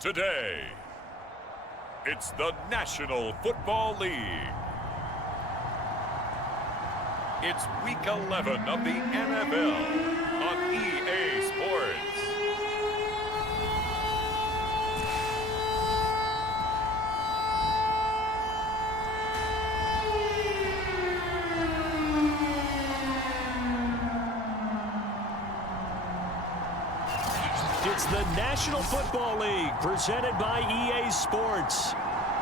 Today, it's the National Football League. It's Week 11 of the NFL on EA Sports. It's the National Football League presented by EA Sports.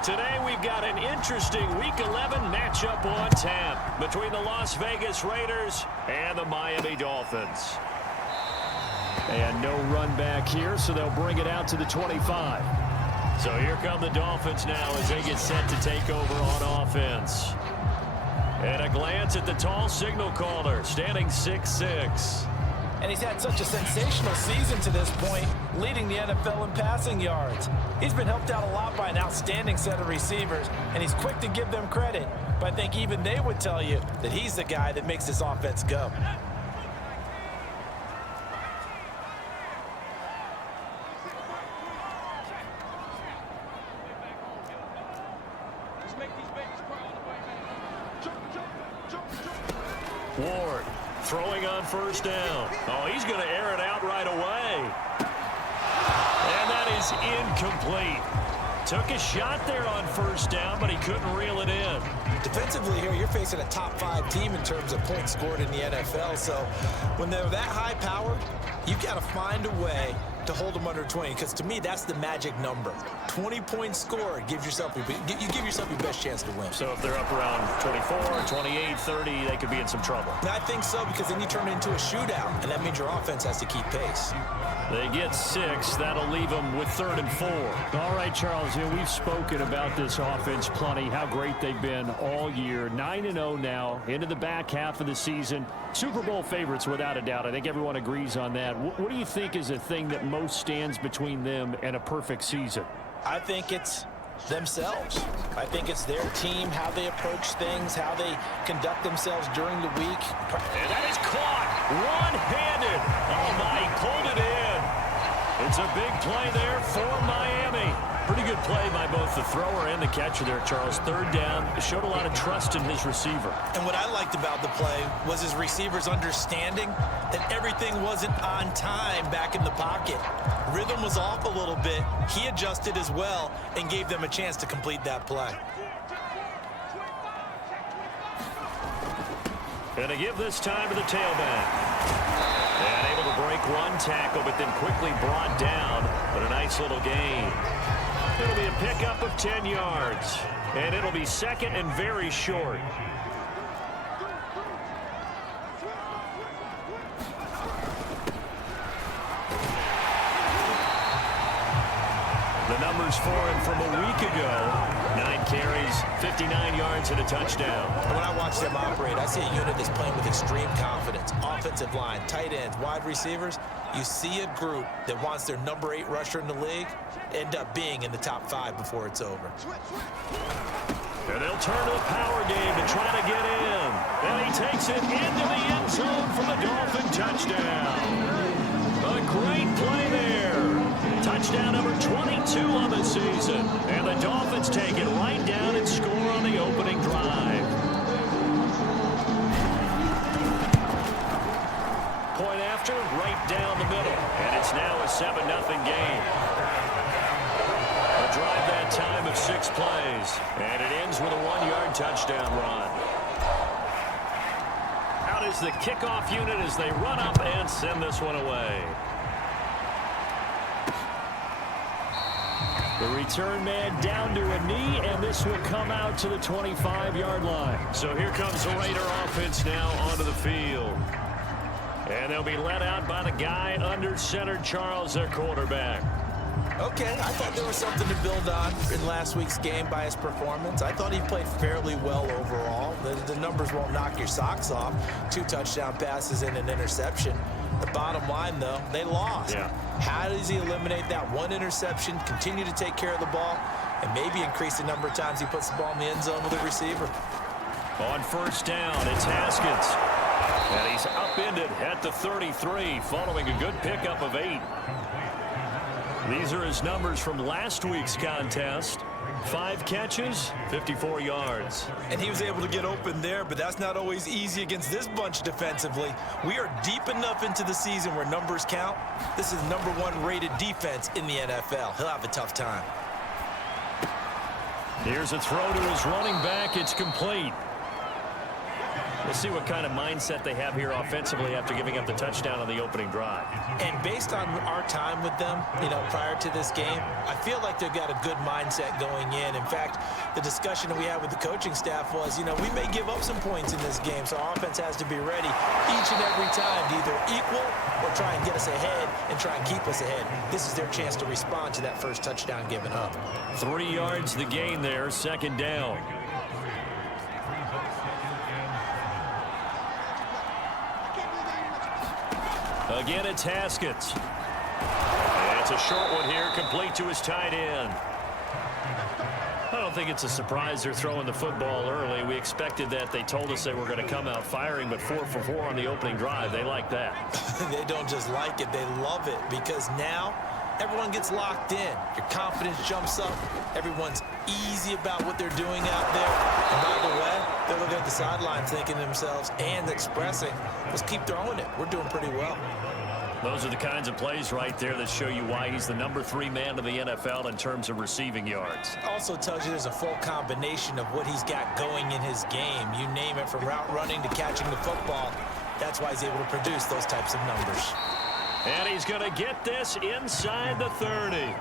Today we've got an interesting Week 11 matchup on tap between the Las Vegas Raiders and the Miami Dolphins. And no run back here, so they'll bring it out to the 25. So here come the Dolphins now as they get set to take over on offense. And a glance at the tall signal caller, standing 6'6". And he's had such a sensational season to this point, leading the NFL in passing yards. He's been helped out a lot by an outstanding set of receivers, and he's quick to give them credit. But I think even they would tell you that he's the guy that makes this offense go. Ward throwing on first down. Oh, he's going to air it out right away. And that is incomplete. Took a shot there on first down, but he couldn't reel it in. Defensively here, you're facing a top-5 team in terms of points scored in the NFL. So when they're that high-powered, you've got to find a way to hold them under 20, because to me, that's the magic number. 20 points scored gives yourself you give yourself your best chance to win. So if they're up around 24, 28, 30, they could be in some trouble. I think so, because then you turn it into a shootout, and that means your offense has to keep pace. They get 6. That'll leave them with 3rd and 4. All right, Charles, we've spoken about this offense plenty, how great they've been all year. 9-0 now, into the back half of the season. Super Bowl favorites, without a doubt. I think everyone agrees on that. What do you think is the thing that most stands between them and a perfect season? I think it's themselves. I think it's their team, how they approach things, how they conduct themselves during the week. And that is caught one-handed. Oh, my, he pulled it in. It's a big play there for Miami. Pretty good play by both the thrower and the catcher there, Charles. 3rd down, showed a lot of trust in his receiver. And what I liked about the play was his receivers understanding that everything wasn't on time back in the pocket. Rhythm was off a little bit. He adjusted as well and gave them a chance to complete that play. And to give this time to the tailback. And able to break one tackle, but then quickly brought down. But a nice little gain. It'll be a pickup of 10 yards. And it'll be 2nd and very short. The numbers for him from a week ago. 9 carries, 59 yards, and a touchdown. When I watch them operate, I see a unit that's playing with extreme confidence. Offensive line, tight ends, wide receivers. You see a group that wants their number 8 rusher in the league end up being in the top 5 before it's over. And they'll turn to the power game to try to get in. And he takes it into the end zone for the Dolphin touchdown. A great play there. Touchdown number 22 on the season. And the Dolphins take it right down and score on the opening drive. Point after, right down the middle. And it's now a 7-0 game. A drive that time of 6 plays. And it ends with a 1-yard touchdown run. Out is the kickoff unit as they run up and send this one away. The return man down to a knee, and this will come out to the 25-yard line. So here comes the Raider offense now onto the field. And they'll be led out by the guy under center, Charles, their quarterback. Okay, I thought there was something to build on in last week's game by his performance. I thought he played fairly well overall. The numbers won't knock your socks off. 2 touchdown passes and an interception. The bottom line, though, they lost. Yeah. How does he eliminate that 1 interception, continue to take care of the ball, and maybe increase the number of times he puts the ball in the end zone with a receiver? On first down, it's Haskins. And he's upended at the 33 following a good pickup of 8. These are his numbers from last week's contest. 5 catches, 54 yards. And he was able to get open there, but that's not always easy against this bunch defensively. We are deep enough into the season where numbers count. This is #1 rated defense in the NFL. He'll have a tough time. Here's a throw to his running back. It's complete. We'll see what kind of mindset they have here offensively after giving up the touchdown on the opening drive. And based on our time with them, prior to this game, I feel like they've got a good mindset going in. In fact, the discussion that we had with the coaching staff was, we may give up some points in this game, so our offense has to be ready each and every time to either equal or try and get us ahead and try and keep us ahead. This is their chance to respond to that first touchdown given up. 3 yards the gain there, 2nd down. Again, it's Haskins. And it's a short one here, complete to his tight end. I don't think it's a surprise they're throwing the football early. We expected that. They told us they were going to come out firing, but 4 for 4 on the opening drive. They like that. They don't just like it, they love it, because now everyone gets locked in. Your confidence jumps up. Everyone's easy about what they're doing out there. And by the way, they're looking at the sideline thinking to themselves and expressing, let's keep throwing it. We're doing pretty well. Those are the kinds of plays right there that show you why he's the #3 man in the NFL in terms of receiving yards. Also tells you there's a full combination of what he's got going in his game. You name it, from route running to catching the football. That's why he's able to produce those types of numbers. And he's going to get this inside the 30.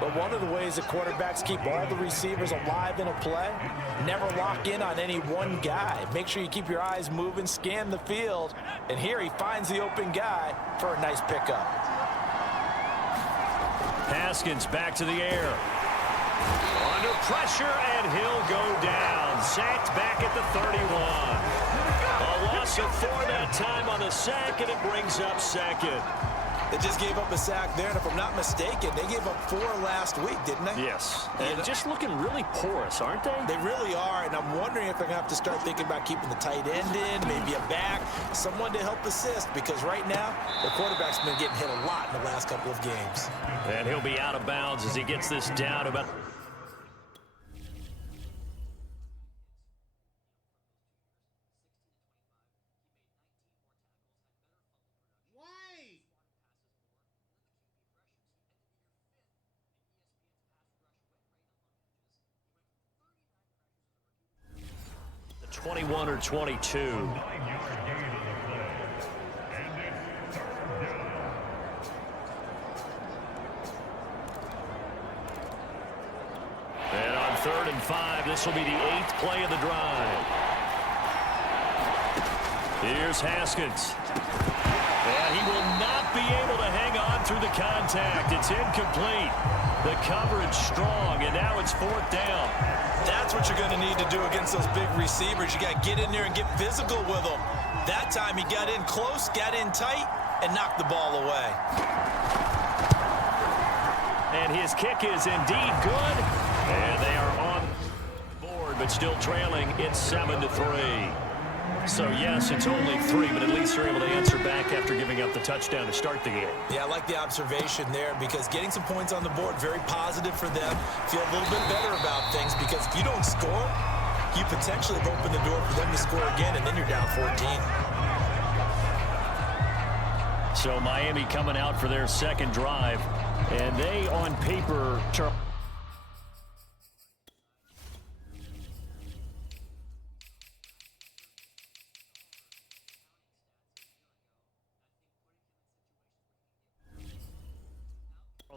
But one of the ways that quarterbacks keep all the receivers alive in a play, never lock in on any one guy. Make sure you keep your eyes moving, scan the field, and here he finds the open guy for a nice pickup. Haskins back to the air. Under pressure, and he'll go down. Sacked back at the 31. A loss of 4 that time on the sack, and it brings up 2nd. They just gave up a sack there, and if I'm not mistaken, they gave up 4 last week, didn't they? Yes. And just looking really porous, aren't they? They really are, and I'm wondering if they're going to have to start thinking about keeping the tight end in, maybe a back, someone to help assist, because right now, the quarterback's been getting hit a lot in the last couple of games. And he'll be out of bounds as he gets this down about... the 21 or 22. And on 3rd and 5, this will be the 8th play of the drive. Here's Haskins. And he will not be able to hang on through the contact. It's incomplete. The coverage strong, and now it's 4th down. That's what you're going to need to do against those big receivers. You got to get in there and get physical with them. That time he got in close, got in tight, and knocked the ball away. And his kick is indeed good. And they are on board, but still trailing. It's 7-3. So, yes, it's only 3, but at least they're able to answer back after giving up the touchdown to start the game. Yeah, I like the observation there, because getting some points on the board, very positive for them. Feel a little bit better about things, because if you don't score, you potentially have opened the door for them to score again, and then you're down 14. So Miami coming out for their 2nd drive, and they, on paper,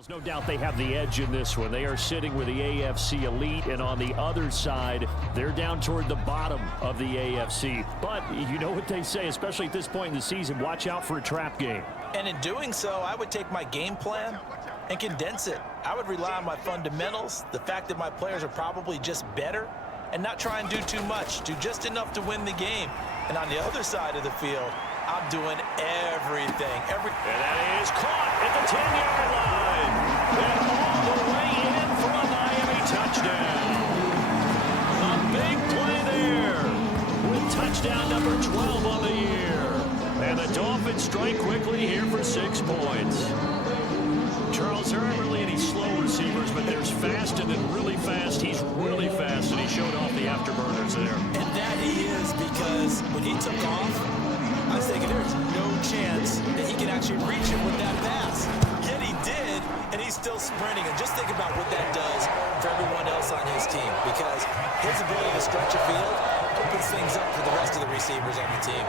no doubt they have the edge in this one. They are sitting with the AFC elite, and on the other side, they're down toward the bottom of the AFC. But you know what they say, especially at this point in the season, watch out for a trap game. And in doing so, I would take my game plan and condense it. I would rely on my fundamentals, the fact that my players are probably just better, and not try and do too much, do just enough to win the game. And on the other side of the field, I'm doing everything. And that is caught at the 10-yard line. And all the way in for a Miami touchdown. A big play there with touchdown number 12 on the year. And the Dolphins strike quickly here for 6 points. there aren't really any slow receivers, but there's fast and then really fast. He's really fast, and he showed off the afterburners there. And that he is, because when he took off, I was thinking there's no chance that he can actually reach him with that pass. Yet he did, and he's still sprinting. And just think about what that does for everyone else on his team, because his ability to stretch a field opens things up for the rest of the receivers on the team.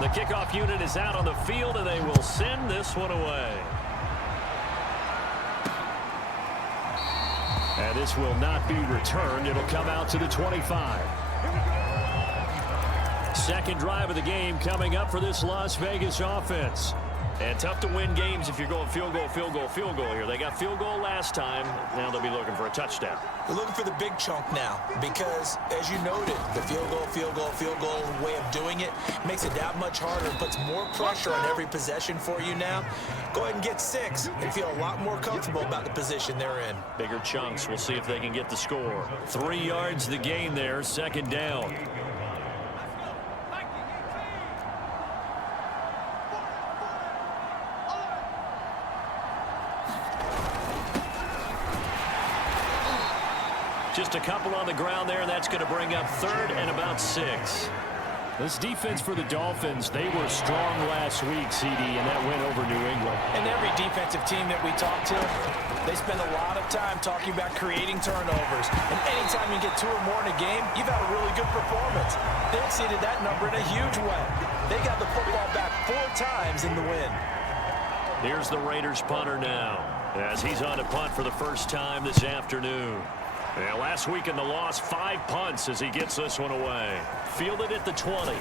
The kickoff unit is out on the field, and they will send this one away. And this will not be returned. It'll come out to the 25. Second drive of the game coming up for this Las Vegas offense. And tough to win games if you're going field goal, field goal, field goal here. They got field goal last time. Now they'll be looking for a touchdown. They're looking for the big chunk now because, as you noted, the field goal, field goal, field goal way of doing it makes it that much harder and puts more pressure on every possession for you now. Go ahead and get 6 and feel a lot more comfortable about the position they're in. Bigger chunks. We'll see if they can get the score. 3 yards the gain there, second down. Just a couple on the ground there, and that's going to bring up third and about 6. This defense for the Dolphins, they were strong last week, CD, and that went over New England. And every defensive team that we talk to, they spend a lot of time talking about creating turnovers. And anytime you get 2 or more in a game, you've had a really good performance. They exceeded that number in a huge way. They got the football back 4 times in the win. Here's the Raiders punter now, as he's on to punt for the first time this afternoon. Yeah, last week in the loss, 5 punts as he gets this one away. Fielded at the 20. A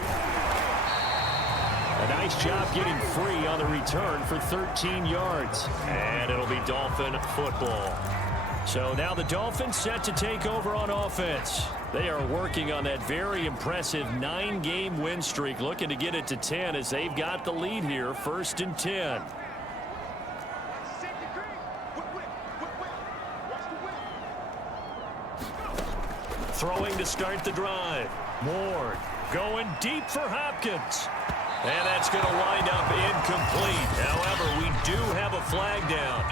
nice job getting free on the return for 13 yards. And it'll be Dolphin football. So now the Dolphins set to take over on offense. They are working on that very impressive 9-game win streak, looking to get it to 10 as they've got the lead here, 1st and 10. Throwing to start the drive. Ward going deep for Hopkins. And that's going to wind up incomplete. However, we do have a flag down.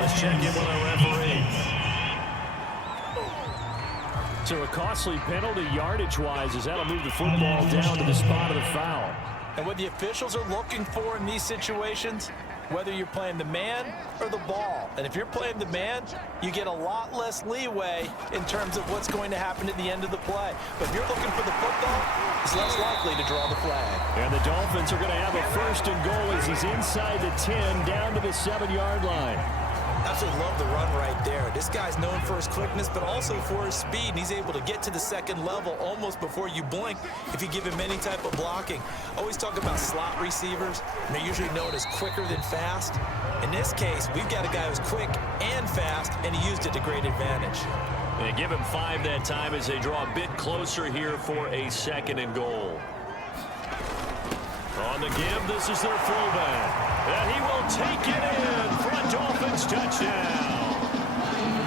Let's check in with our referee. So a costly penalty yardage-wise as that'll move the football down to the spot of the foul. And what the officials are looking for in these situations, whether you're playing the man or the ball. And if you're playing the man, you get a lot less leeway in terms of what's going to happen at the end of the play. But if you're looking for the football, it's less likely to draw the flag. And the Dolphins are going to have a 1st and goal as he's inside the 10 down to the 7-yard line. Absolutely love the run right there. This guy's known for his quickness, but also for his speed. And he's able to get to the 2nd level almost before you blink if you give him any type of blocking. Always talk about slot receivers, and they're usually known as quicker than fast. In this case, we've got a guy who's quick and fast, and he used it to great advantage. They give him 5 that time as they draw a bit closer here for a 2nd and goal. On the give, this is their fullback. And he will take it in for a Dolphins touchdown.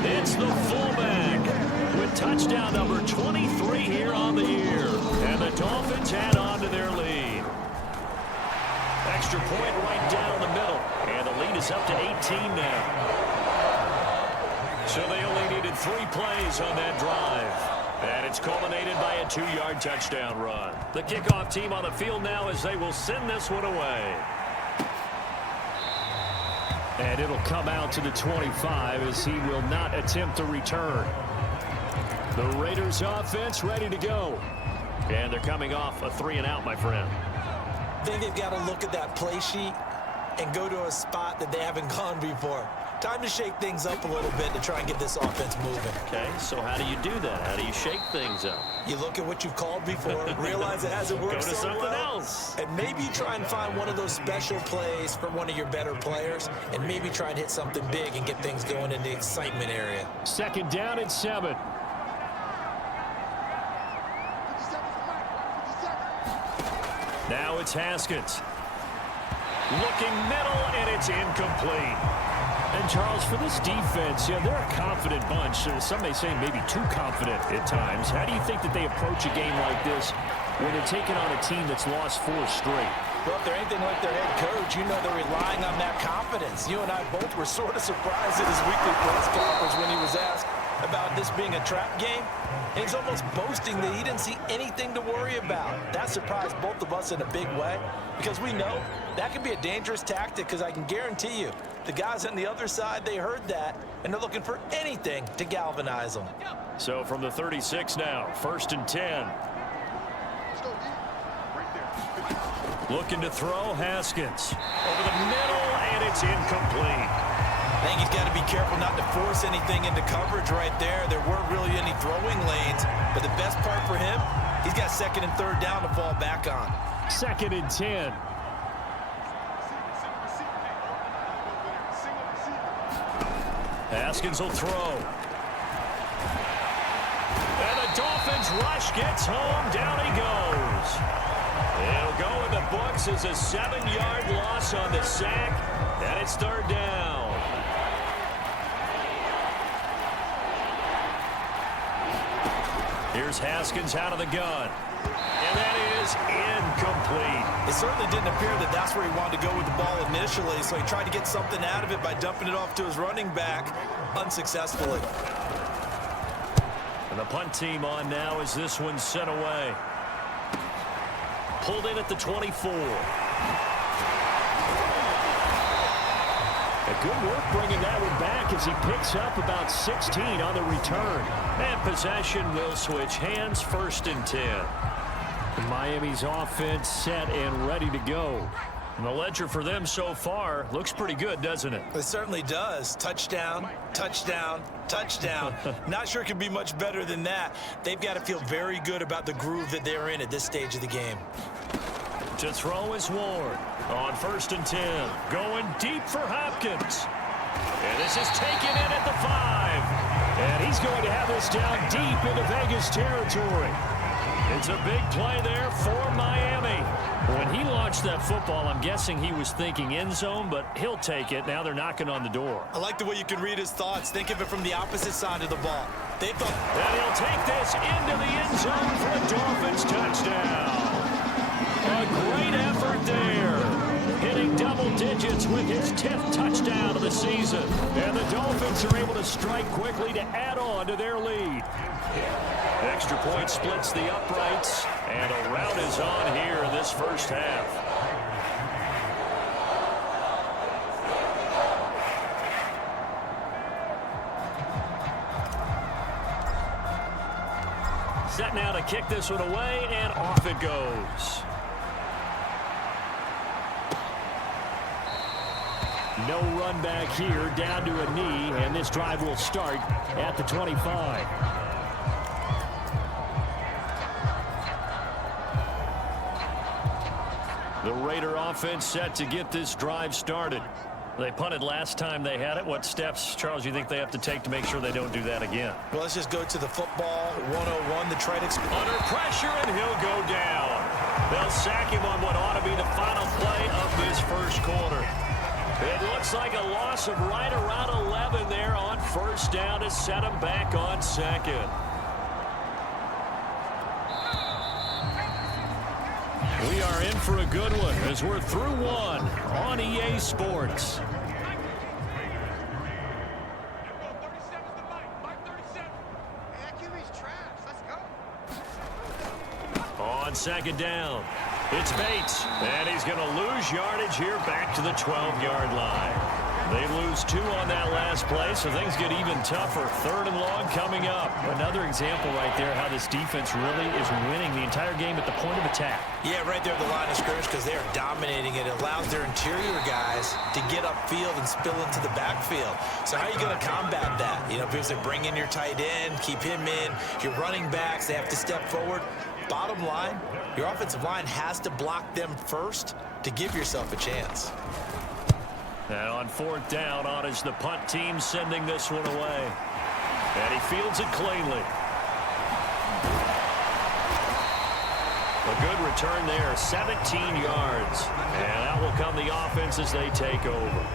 It's the fullback with touchdown number 23 here on the year. And the Dolphins add on to their lead. Extra point right down the middle. And the lead is up to 18 now. So they only needed 3 plays on that drive. And it's culminated by a 2-yard touchdown run. The kickoff team on the field now as they will send this one away. And it'll come out to the 25 as he will not attempt to return. The Raiders offense ready to go. And they're coming off a 3-and-out, my friend. I think they've got to look at that play sheet and go to a spot that they haven't gone before. Time to shake things up a little bit to try and get this offense moving. Okay, so how do you do that? How do you shake things up? You look at what you've called before, realize it hasn't worked Go to so something well, else. and maybe try and find one of those special plays for one of your better players, and maybe try and hit something big and get things going in the excitement area. 2nd down and 7. Now it's Haskins. Looking middle, and it's incomplete. And, Charles, for this defense, they're a confident bunch. Some may say maybe too confident at times. How do you think that they approach a game like this when they're taking on a team that's lost 4 straight. Well, if they're anything like their head coach, you know they're relying on that confidence. You and I both were sort of surprised at his weekly press conference when he was asked about this being a trap game. And he's almost boasting that he didn't see anything to worry about. That surprised both of us in a big way because we know that can be a dangerous tactic because I can guarantee you the guys on the other side, they heard that, and they're looking for anything to galvanize them. So from the 36 now, 1st and 10. Looking to throw, Haskins. Over the middle, and it's incomplete. I think he's got to be careful not to force anything into coverage right there. There weren't really any throwing lanes, but the best part for him, he's got 2nd and 3rd down to fall back on. 2nd and 10. Haskins will throw. And the Dolphins rush gets home. Down he goes. It'll go in the books as a 7-yard loss on the sack. And it's 3rd down. Here's Haskins out of the gun. And that is incomplete. It certainly didn't appear that that's where he wanted to go with the ball initially, so he tried to get something out of it by dumping it off to his running back unsuccessfully. And the punt team on now as this one's sent away. Pulled in at the 24. Good work bringing that one back as he picks up about 16 on the return. And possession will switch hands. 1st and 10. Miami's offense set and ready to go. And the ledger for them so far looks pretty good, doesn't it? It certainly does. Touchdown, touchdown, touchdown. Not sure it can be much better than that. They've got to feel very good about the groove that they're in at this stage of the game. To throw is Ward on 1st and 10. Going deep for Hopkins. And this is taken in at the 5. And he's going to have this down deep into Vegas territory. It's a big play there for Miami. When he launched that football, I'm guessing he was thinking end zone, but he'll take it. Now they're knocking on the door. I like the way you can read his thoughts. Think of it from the opposite side of the ball. They thought... And he'll take this into the end zone for a Dolphins touchdown. A great effort there. Hitting double digits with his 10th touchdown of the season. And the Dolphins are able to strike quickly to add on to their lead. Extra point splits the uprights, and a rout is on here in this first half. Set now to kick this one away, and off it goes. No run back here, down to a knee, and this drive will start at the 25. The Raider offense set to get this drive started. They punted last time they had it. What steps, Charles, you think they have to take to make sure they don't do that again? Well, let's just go to the football 101 to try to... Under pressure, and he'll go down. They'll sack him on what ought to be the final play of this first quarter. It looks like a loss of right around 11 there on 1st down to set him back on 2nd. We are in for a good one as we're through one on EA Sports. On 2nd down, it's Bates, and he's going to lose yardage here back to the 12-yard line. They lose 2 on that last play, so things get even tougher. 3rd and long coming up. Another example right there how this defense really is winning the entire game at the point of attack. Yeah, right there at the line of scrimmage because they are dominating it. It allows their interior guys to get upfield and spill into the backfield. So how are you going to combat that? You know, because they bring in your tight end, keep him in. Your running backs, they have to step forward. Bottom line, your offensive line has to block them first to give yourself a chance. And on 4th down, on is the punt team sending this one away. And he fields it cleanly. A good return there, 17 yards. And out will come the offense as they take over.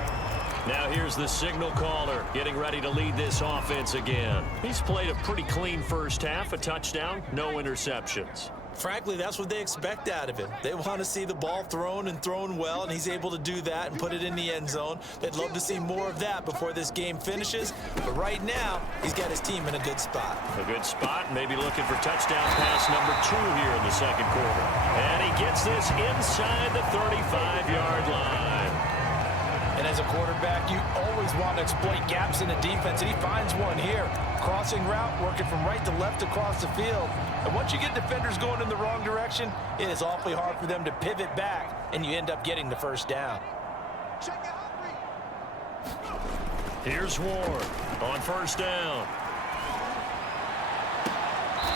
Now here's the signal caller getting ready to lead this offense again. He's played a pretty clean first half, a touchdown, no interceptions. Frankly, that's what they expect out of him. They want to see the ball thrown and thrown well, and he's able to do that and put it in the end zone. They'd love to see more of that before this game finishes. But right now, he's got his team in a good spot. A good spot, maybe looking for touchdown pass number 2 here in the second quarter. And he gets this inside the 35-yard line. And as a quarterback, you always want to exploit gaps in the defense, and he finds one here. Crossing route, working from right to left across the field. And once you get defenders going in the wrong direction, it is awfully hard for them to pivot back, and you end up getting the first down. Here's Ward on first down.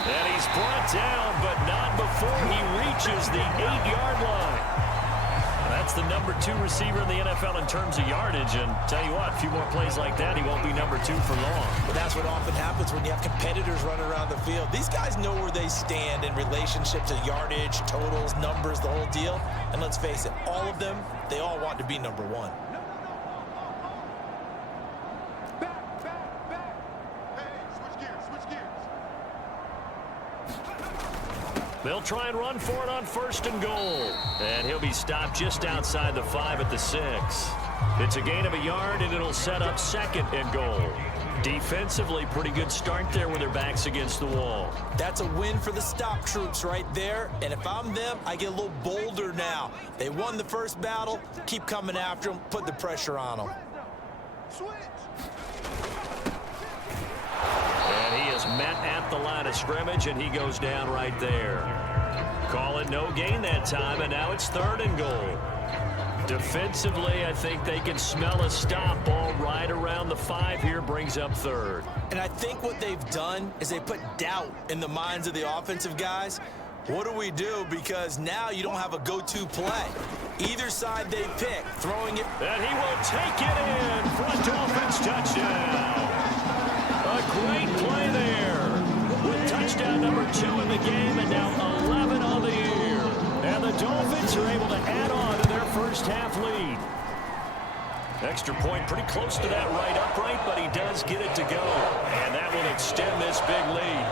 And he's brought down, but not before he reaches the 8-yard line. That's the number 2 receiver in the NFL in terms of yardage. And tell you what, a few more plays like that, he won't be number 2 for long. But that's what often happens when you have competitors running around the field. These guys know where they stand in relationship to yardage, totals, numbers, the whole deal. And let's face it, all of them, they all want to be number 1. They'll try and run for it on first and goal. And he'll be stopped just outside the 5 at the 6. It's a gain of a yard, and it'll set up second and goal. Defensively, pretty good start there with their backs against the wall. That's a win for the stop troops right there. And if I'm them, I get a little bolder now. They won the first battle. Keep coming after them. Put the pressure on them. And he is met at the line of scrimmage, and he goes down right there. Call it no gain that time, and now it's third and goal. Defensively, I think they can smell a stop ball right around the 5 here, brings up third. And I think what they've done is they put doubt in the minds of the offensive guys. What do we do? Because now you don't have a go-to play. Either side they pick, throwing it. And he will take it in for a Dolphins touchdown. A great play there. With touchdown number 2 in the game and now 11 on the year. And the Dolphins are able to add on to their first half lead. Extra point pretty close to that right upright, but he does get it to go. And that will extend this big lead.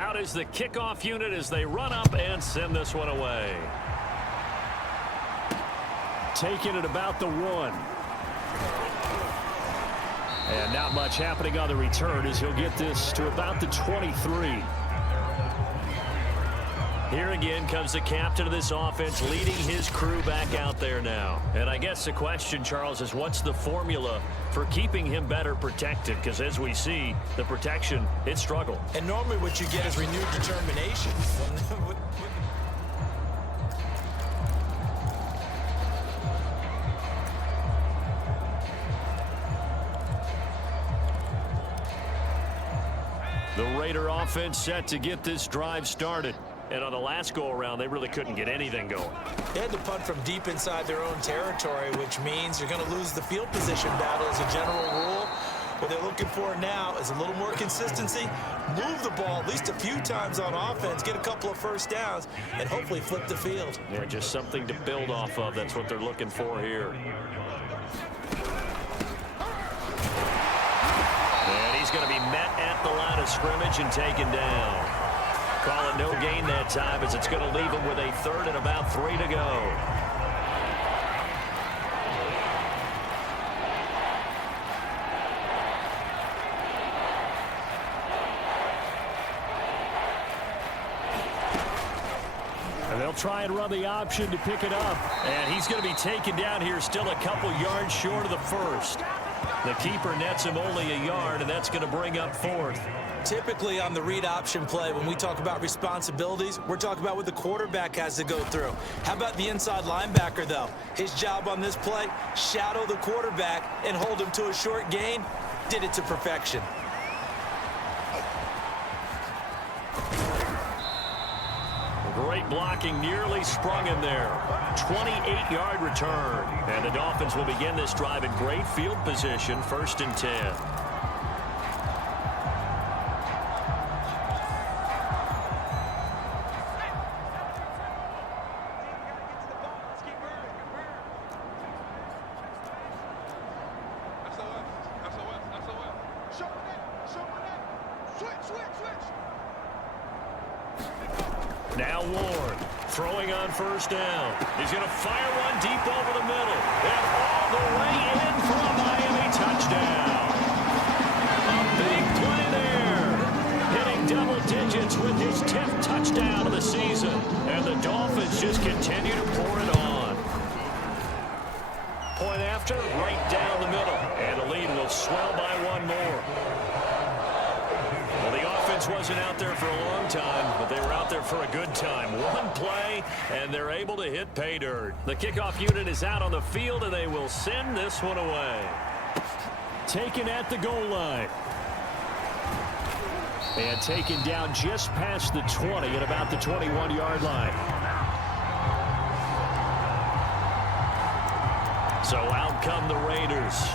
Out is the kickoff unit as they run up and send this one away. Taking it about the 1. And not much happening on the return as he'll get this to about the 23. Here again comes the captain of this offense leading his crew back out there now. And I guess the question, Charles, is what's the formula for keeping him better protected? Because as we see, the protection, it struggled. And normally what you get is renewed determination. The Raider offense set to get this drive started. And on the last go-around, they really couldn't get anything going. They had to punt from deep inside their own territory, which means you're going to lose the field position battle as a general rule. What they're looking for now is a little more consistency, move the ball at least a few times on offense, get a couple of first downs, and hopefully flip the field. Yeah, just something to build off of. That's what they're looking for here. And he's going to be met at the line of scrimmage and taken down. Call it no gain that time as it's going to leave him with a third and about 3 to go. And they'll try and run the option to pick it up. And he's going to be taken down here still a couple yards short of the first. The keeper nets him only a yard, and that's going to bring up fourth. Typically on the read option play, when we talk about responsibilities, we're talking about what the quarterback has to go through. How about the inside linebacker, though? His job on this play, shadow the quarterback and hold him to a short gain. Did it to perfection. Great blocking, nearly sprung him there. 28-yard return. And the Dolphins will begin this drive in great field position, 1st and 10. SOS. Now Ward throwing on first down. He's going to fire one deep over the middle. And all the way in for a Miami touchdown. A big play there. Hitting double digits with his 10th touchdown of the season. And the Dolphins just continue to pour it on. Point after, right down the middle. And the lead will swell by one more. Well, the offense wasn't out there for a long time, but they were out there for a good time. One play, and they're able to hit pay dirt. The kickoff unit is out on the field, and they will send this one away. Taken at the goal line. And taken down just past the 20 at about the 21-yard line. So out come the Raiders.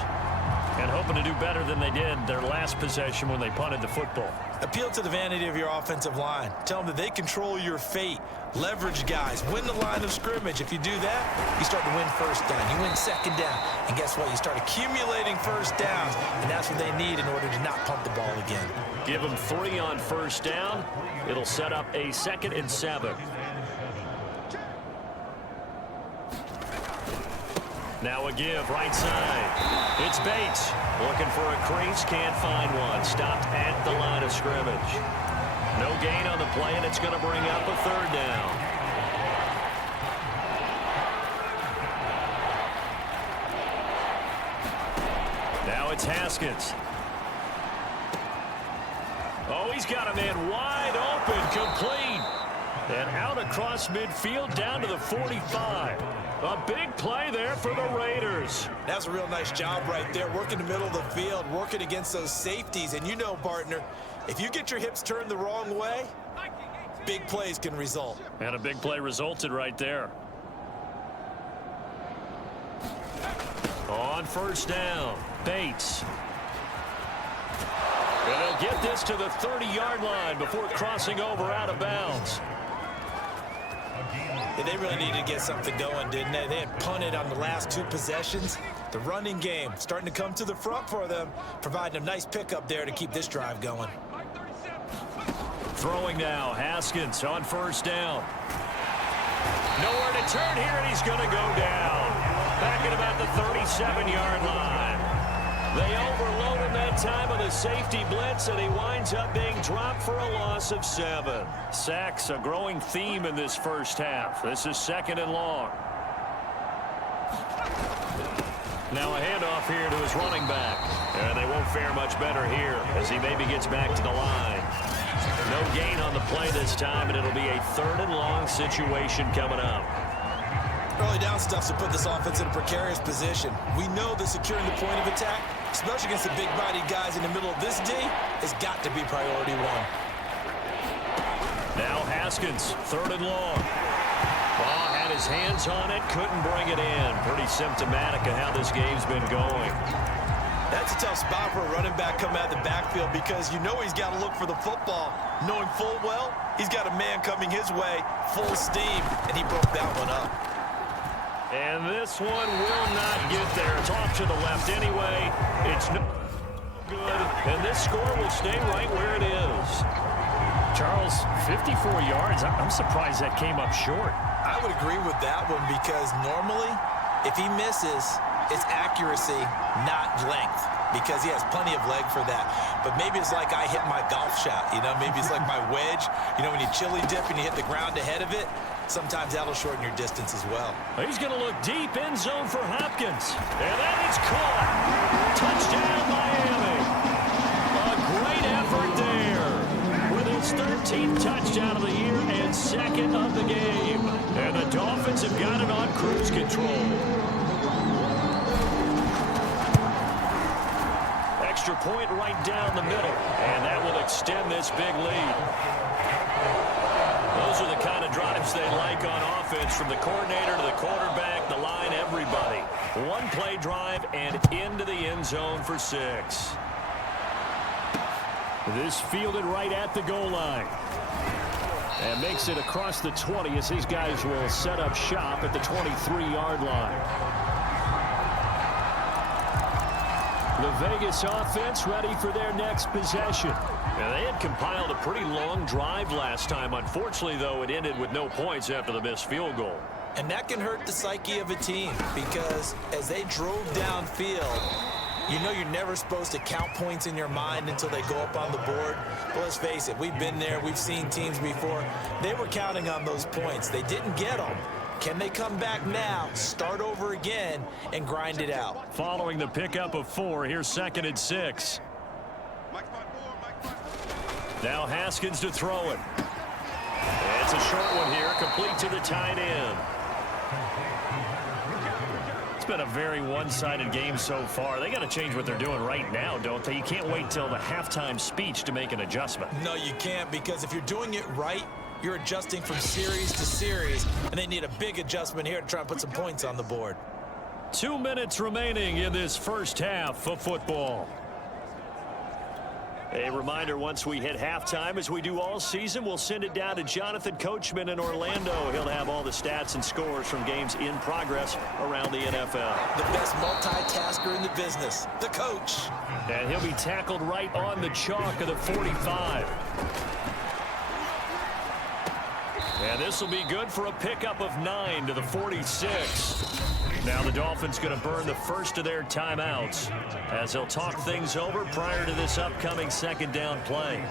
And hoping to do better than they did their last possession when they punted the football. Appeal to the vanity of your offensive line. Tell them that they control your fate. Leverage guys. Win the line of scrimmage. If you do that, you start to win first down. You win second down. And guess what? You start accumulating first downs. And that's what they need in order to not punt the ball again. Give them 3 on first down. It'll set up a 2nd and 7. Now a give, right side. It's Bates. Looking for a crease, can't find one. Stopped at the line of scrimmage. No gain on the play, and it's going to bring up a 3rd down. Now it's Haskins. Oh, he's got a man wide open, complete. And out across midfield down to the 45. A big play there for the Raiders. That's a real nice job right there, working the middle of the field, working against those safeties. And you know, partner, if you get your hips turned the wrong way, big plays can result. And a big play resulted right there. On first down, Bates. And they'll get this to the 30-yard line before crossing over out of bounds. Yeah, they really needed to get something going, didn't they? They had punted on the last 2 possessions. The running game starting to come to the front for them, providing a nice pickup there to keep this drive going. Throwing now, Haskins on first down. Nowhere to turn here, and he's going to go down. Back at about the 37-yard line. They overload him that time on the safety blitz, and he winds up being dropped for a loss of 7. Sacks, a growing theme in this first half. This is 2nd and long. Now a handoff here to his running back. And they won't fare much better here as he maybe gets back to the line. No gain on the play this time, and it'll be a 3rd and long situation coming up. Early down stuff to put this offense in a precarious position. We know that securing the point of attack, especially against the big-bodied guys in the middle of this D, has got to be priority 1. Now Haskins, 3rd and long. Ball had his hands on it, couldn't bring it in. Pretty symptomatic of how this game's been going. That's a tough spot for a running back coming out of the backfield because you know he's got to look for the football, knowing full well he's got a man coming his way, full steam, and he broke that one up. And this one will not get there. It's off to the left anyway. It's no good, and this score will stay right where it is. Charles, 54 yards. I'm surprised that came up short. I would agree with that one because normally, if he misses, it's accuracy, not length, because he has plenty of leg for that. But maybe it's like I hit my golf shot, you know? Maybe it's like my wedge. You know, when you chili dip and you hit the ground ahead of it, sometimes that'll shorten your distance as well. He's going to look deep end zone for Hopkins. And that is caught. Touchdown, Miami. A great effort there with his 13th touchdown of the year and 2nd of the game. And the Dolphins have got it on cruise control. Extra point right down the middle, and that will extend this big lead. Those are the kind of drives they like on offense, from the coordinator to the quarterback, the line, everybody. One play drive and into the end zone for 6. This fielded right at the goal line. And makes it across the 20 as these guys will set up shop at the 23-yard line. The Vegas offense ready for their next possession. And they had compiled a pretty long drive last time. Unfortunately, though, it ended with no points after the missed field goal. And that can hurt the psyche of a team because as they drove downfield, you know you're never supposed to count points in your mind until they go up on the board. But let's face it, we've been there. We've seen teams before. They were counting on those points. They didn't get them. Can they come back now, start over again, and grind it out? Following the pickup of 4, here's 2nd and 6. Now Haskins to throw it. It's a short one here, complete to the tight end. It's been a very one-sided game so far. They got to change what they're doing right now, don't they? You can't wait till the halftime speech to make an adjustment. No, you can't, because if you're doing it right, you're adjusting from series to series, and they need a big adjustment here to try and put some points on the board. 2 minutes remaining in this first half of football. A reminder, once we hit halftime, as we do all season, we'll send it down to Jonathan Coachman in Orlando. He'll have all the stats and scores from games in progress around the NFL. The best multitasker in the business, the coach. And he'll be tackled right on the chalk of the 45. And this will be good for a pickup of 9 to the 46. Now the Dolphins going to burn the first of their timeouts as they'll talk things over prior to this upcoming 2nd down play.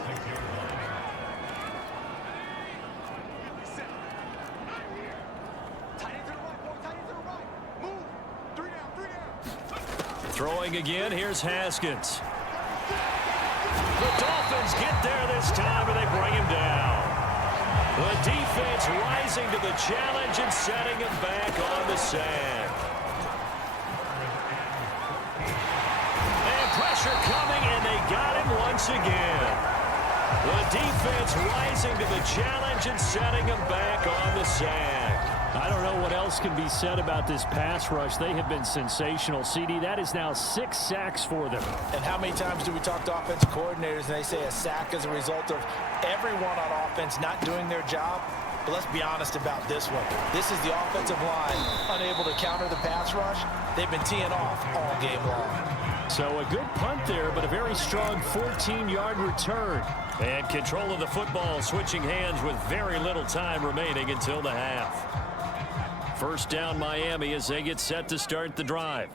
Throwing again, here's Haskins. The Dolphins get there this time and they bring him down. The defense rising to the challenge and setting him back on the sack. And pressure coming, and they got him once again. The defense rising to the challenge and setting him back on the sack. I don't know what else can be said about this pass rush. They have been sensational. CD, that is now 6 sacks for them. And how many times do we talk to offensive coordinators and they say a sack is a result of everyone on offense not doing their job? But let's be honest about this one. This is the offensive line unable to counter the pass rush. They've been teeing off all game long. So a good punt there, but a very strong 14-yard return. And control of the football switching hands with very little time remaining until the half. First down Miami as they get set to start the drive.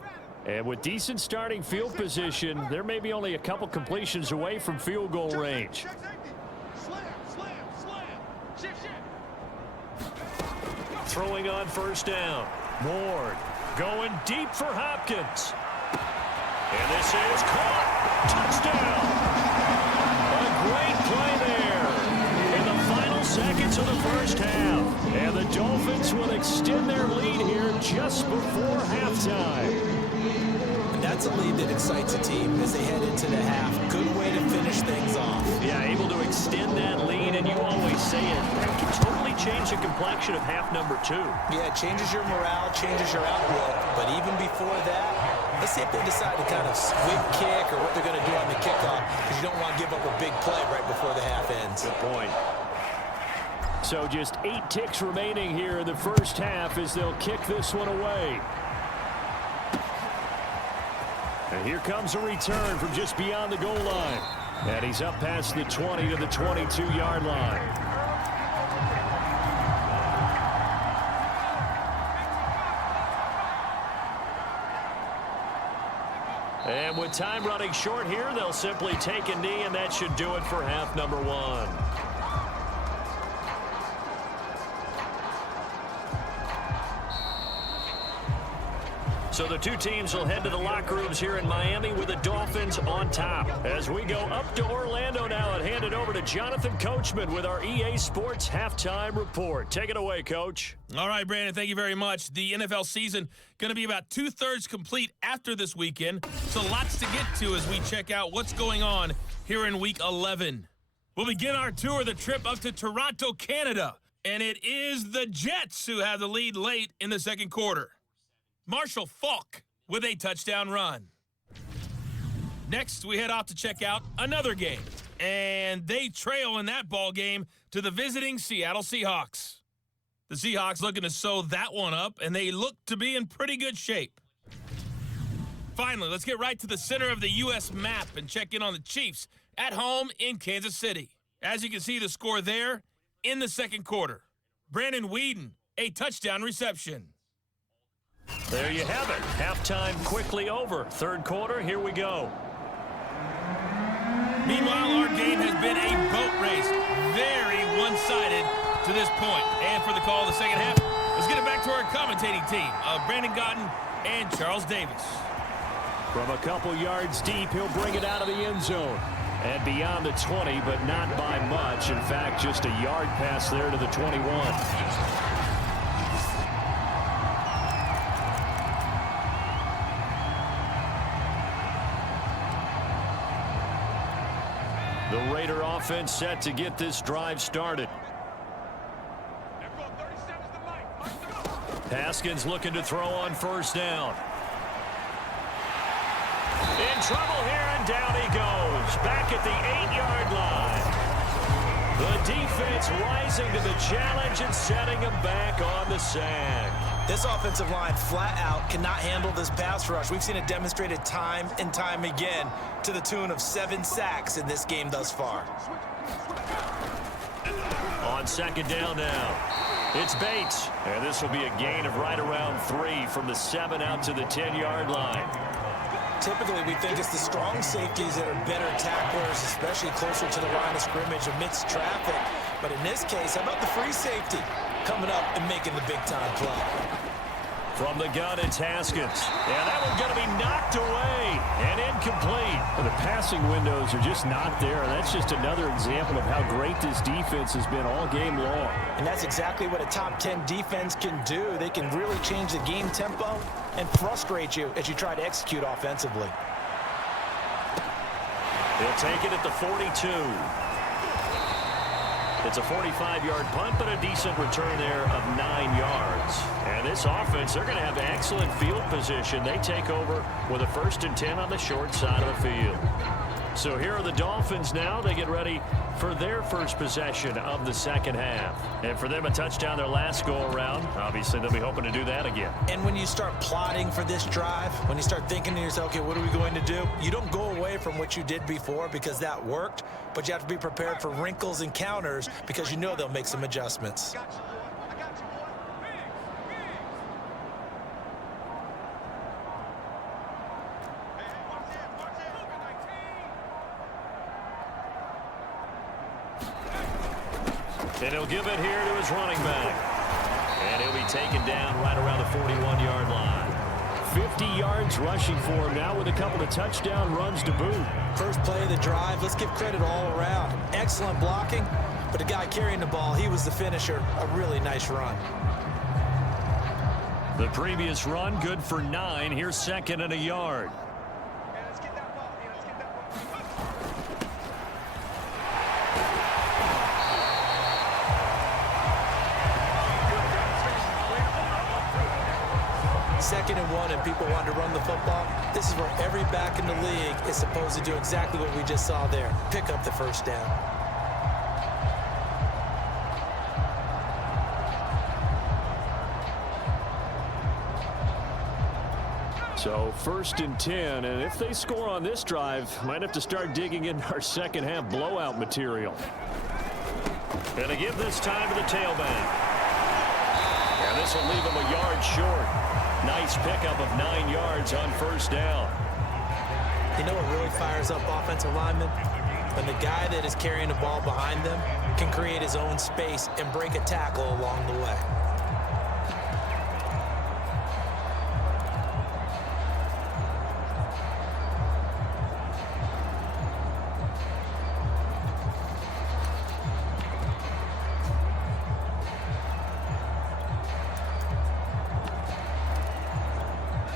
And with decent starting field position, they're maybe only a couple completions away from field goal range. Throwing on first down. Ward going deep for Hopkins. And this is caught. Touchdown. A great play there in the final seconds of the first half. And the Dolphins will extend their lead here just before halftime. And that's a lead that excites a team as they head into the half. Good way to finish things off. Yeah, able to extend that lead, and you always say it. That can totally change the complexion of half number 2. Yeah, it changes your morale, changes your outlook. But even before that, let's see if they decide to kind of squib kick or what they're going to do on the kickoff, because you don't want to give up a big play right before the half ends. Good point. So just 8 ticks remaining here in the first half as they'll kick this one away. And here comes a return from just beyond the goal line. And he's up past the 20 to the 22-yard line. And with time running short here, they'll simply take a knee, and that should do it for half number 1. So the two teams will head to the locker rooms here in Miami with the Dolphins on top. As we go up to Orlando now and hand it over to Jonathan Coachman with our EA Sports Halftime Report. Take it away, Coach. All right, Brandon, thank you very much. The NFL season going to be about 2/3 complete after this weekend, so lots to get to as we check out what's going on here in Week 11. We'll begin our tour, the trip up to Toronto, Canada, and it is the Jets who have the lead late in the second quarter. Marshall Faulk with a touchdown run. Next, we head off to check out another game, and they trail in that ball game to the visiting Seattle Seahawks. The Seahawks looking to sew that one up, and they look to be in pretty good shape. Finally, let's get right to the center of the U.S. map and check in on the Chiefs at home in Kansas City. As you can see, the score there in the second quarter. Brandon Weeden, a touchdown reception. There you have it. Halftime quickly over. Third quarter, here we go. Meanwhile, our game has been a boat race. Very one-sided to this point. And for the call of the second half, let's get it back to our commentating team of Brandon Gotten and Charles Davis. From a couple yards deep, he'll bring it out of the end zone. And beyond the 20, but not by much. In fact, just a yard pass there to the 21. The Raider offense set to get this drive started. Haskins looking to throw on first down. In trouble here, and down he goes. Back at the 8-yard line. The defense rising to the challenge and setting him back on the sack. This offensive line flat out cannot handle this pass rush. We've seen it demonstrated time and time again to the tune of 7 sacks in this game thus far. On second down now, it's Bates. And this will be a gain of right around 3 from the 7 out to the 10-yard line. Typically, we think it's the strong safeties that are better tacklers, especially closer to the line of scrimmage amidst traffic. But in this case, how about the free safety coming up and making the big-time play? From the gun, it's Haskins. Yeah, that one's going to be knocked away and incomplete. Well, the passing windows are just not there. That's just another example of how great this defense has been all game long. And that's exactly what a top 10 defense can do. They can really change the game tempo and frustrate you as you try to execute offensively. He'll take it at the 42. It's a 45-yard punt, but a decent return there of 9 yards. And this offense, they're going to have excellent field position. They take over with a 1st and 10 on the short side of the field. So here are the Dolphins now. They get ready for their first possession of the second half. And for them, a touchdown their last go-around. Obviously, they'll be hoping to do that again. And when you start plotting for this drive, when you start thinking to yourself, okay, what are we going to do? You don't go away from what you did before because that worked, but you have to be prepared for wrinkles and counters because you know they'll make some adjustments. And he'll give it here to his running back. And he'll be taken down right around the 41-yard line. 50 yards rushing for him now with a couple of touchdown runs to boot. First play of the drive, let's give credit all around. Excellent blocking, but the guy carrying the ball, he was the finisher. A really nice run. The previous run, good for 9. Here's 2nd and a yard. Second and 1 and people want to run the football. This is where every back in the league is supposed to do exactly what we just saw there. Pick up the first down. So 1st and 10, and if they score on this drive, might have to start digging in our second half blowout material. Gonna give this time to the tailback. And this will leave him a yard short. Nice pickup of 9 yards on first down. You know what really fires up offensive linemen? When the guy that is carrying the ball behind them can create his own space and break a tackle along the way.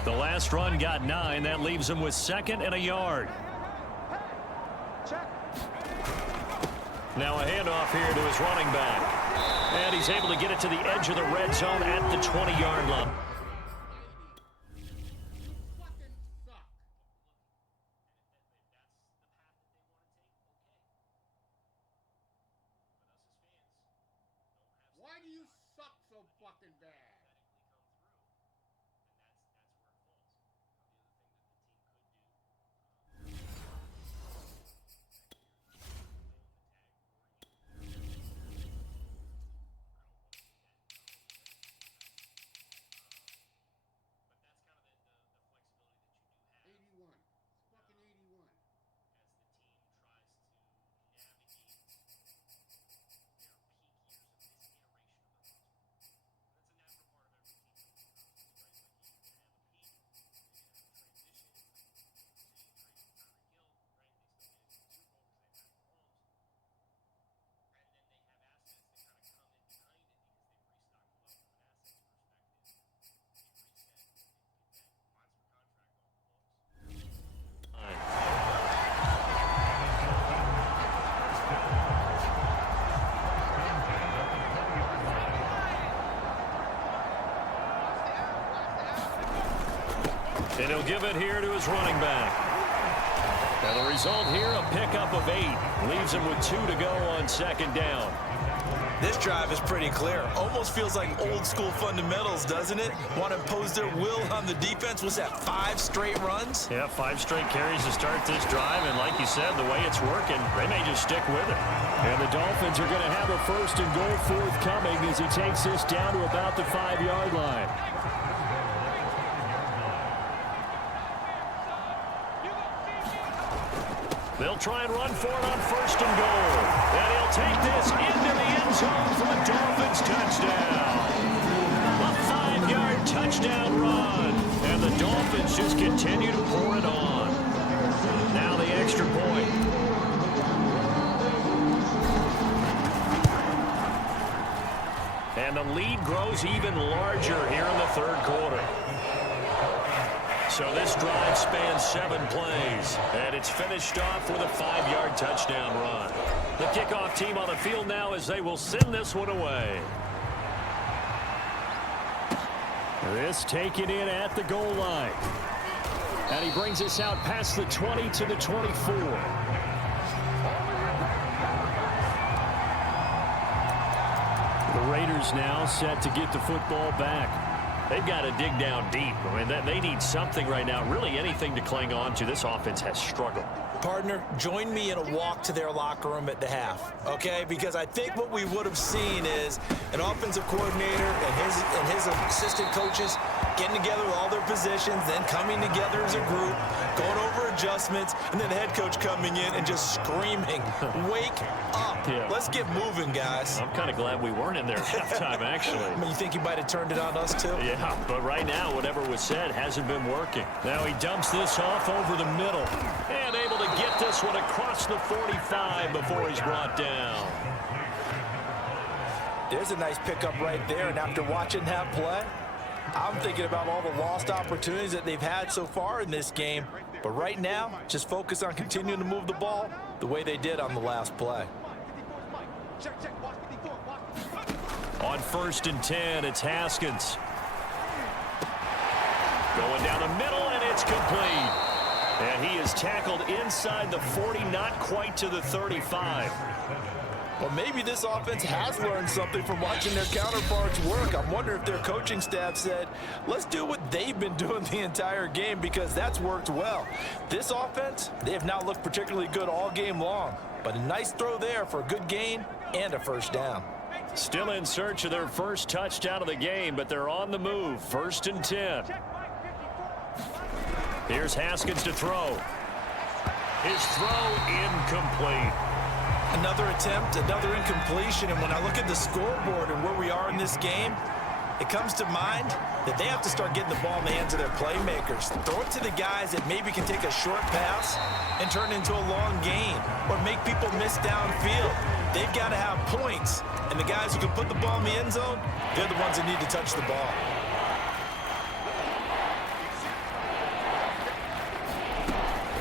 The last run got 9. That leaves him with 2nd and a yard. Now a handoff here to his running back. And he's able to get it to the edge of the red zone at the 20-yard line. Why do you suck so fucking bad? And he'll give it here to his running back. And the result here, a pickup of 8. Leaves him with 2 to go on second down. This drive is pretty clear. Almost feels like old school fundamentals, doesn't it? Want to impose their will on the defense. Was that 5 straight runs? Yeah, 5 straight carries to start this drive. And like you said, the way it's working, they may just stick with it. And the Dolphins are going to have a 1st and goal forthcoming as he takes this down to about the 5-yard line. They'll try and run for it on 1st and goal. And he'll take this into the end zone for a Dolphins touchdown. A 5-yard touchdown run. And the Dolphins just continue to pour it on. Now the extra point. And the lead grows even larger here in the 3rd quarter. So this drive spans 7 plays, and it's finished off with a 5-yard touchdown run. The kickoff team on the field now as they will send this one away. This taken in at the goal line. And he brings us out past the 20 to the 24. The Raiders now set to get the football back. They've got to dig down deep. I mean, they need something right now, really anything to cling on to. This offense has struggled. Partner, join me in a walk to their locker room at the half, okay? Because I think what we would have seen is an offensive coordinator and his assistant coaches getting together with all their positions, then coming together as a group, going over adjustments, and then the head coach coming in and just screaming, wake up. Yeah. Let's get moving, guys. I'm kind of glad we weren't in there at halftime, actually. I mean, you think he might have turned it on us, too? Yeah, but right now, whatever was said hasn't been working. Now he dumps this off over the middle. And able to get this one across the 45 before he's brought down. There's a nice pickup right there, and after watching that play, I'm thinking about all the lost opportunities that they've had so far in this game. But right now, just focus on continuing to move the ball the way they did on the last play. On 1st and 10, it's Haskins. Going down the middle, and it's complete. And he is tackled inside the 40, not quite to the 35. Well, maybe this offense has learned something from watching their counterparts work. I'm wondering if their coaching staff said, let's do what they've been doing the entire game, because that's worked well. This offense, they have not looked particularly good all game long. But a nice throw there for a good gain and a 1st down. Still in search of their 1st touchdown of the game, but they're on the move. 1st and 10. Here's Haskins to throw. His throw incomplete. Another attempt, another incompletion, and when I look at the scoreboard and where we are in this game, it comes to mind that they have to start getting the ball in the hands of their playmakers. Throw it to the guys that maybe can take a short pass and turn it into a long gain or make people miss downfield. They've got to have points, and the guys who can put the ball in the end zone, they're the ones that need to touch the ball.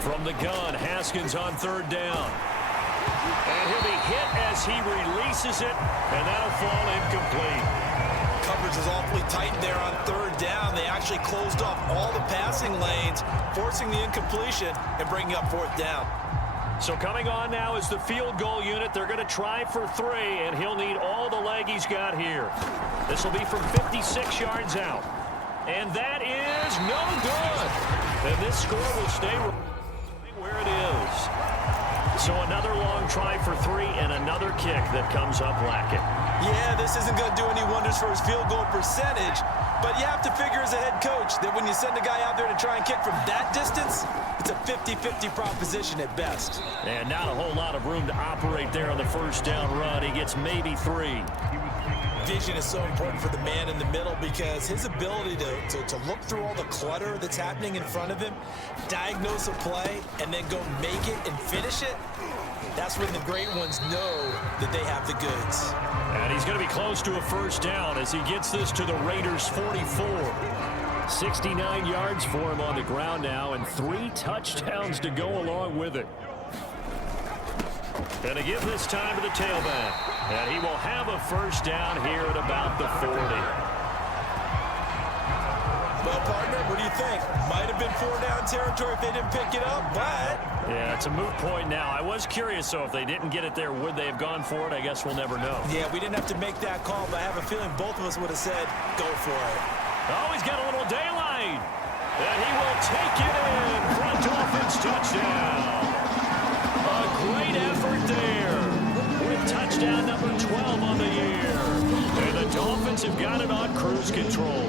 From the gun, Haskins on 3rd down. And he'll be hit as he releases it, and that'll fall incomplete. Coverage is awfully tight there on 3rd down. They actually closed off all the passing lanes, forcing the incompletion and bringing up 4th down. So coming on now is the field goal unit. They're going to try for 3, and he'll need all the leg he's got here. This will be from 56 yards out. And that is no good. And this score will stay where it is. So another long try for 3 and another kick that comes up lacking. Yeah, this isn't going to do any wonders for his field goal percentage, but you have to figure as a head coach that when you send a guy out there to try and kick from that distance, it's a 50-50 proposition at best. And not a whole lot of room to operate there on the 1st down run. He gets maybe 3. Vision is so important for the man in the middle because his ability to look through all the clutter that's happening in front of him, diagnose a play, and then go make it and finish it, that's when the great ones know that they have the goods. And he's going to be close to a 1st down as he gets this to the Raiders' 44. 69 yards for him on the ground now, and 3 touchdowns to go along with it. And to give this time to the tailback. And he will have a 1st down here at about the 40. Well, partner, what do you think? Might have been 4-down territory if they didn't pick it up, but... Yeah, it's a moot point now. I was curious, so if they didn't get it there, would they have gone for it? I guess we'll never know. Yeah, we didn't have to make that call, but I have a feeling both of us would have said, go for it. Oh, he's got a little daylight. And he will take it in for a Dolphins touchdown. A great effort there with touchdown number 12 on the year. And the Dolphins have got it on cruise control.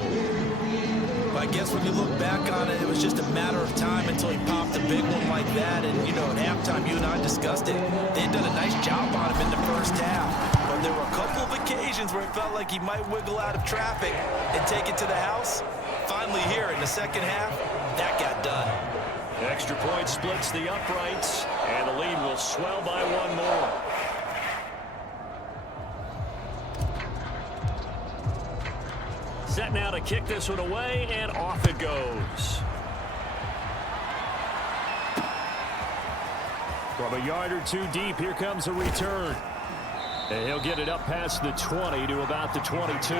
I guess when you look back on it, it was just a matter of time until he popped a big one like that. And, you know, at halftime, you and I discussed it. They'd done a nice job on him in the first half. But there were a couple of occasions where it felt like he might wiggle out of traffic and take it to the house. Finally here in the second half, that got done. Extra point splits the uprights, and the lead will swell by one more. Set now to kick this one away, and off it goes. From a yard or two deep, here comes a return. And he'll get it up past the 20 to about the 22.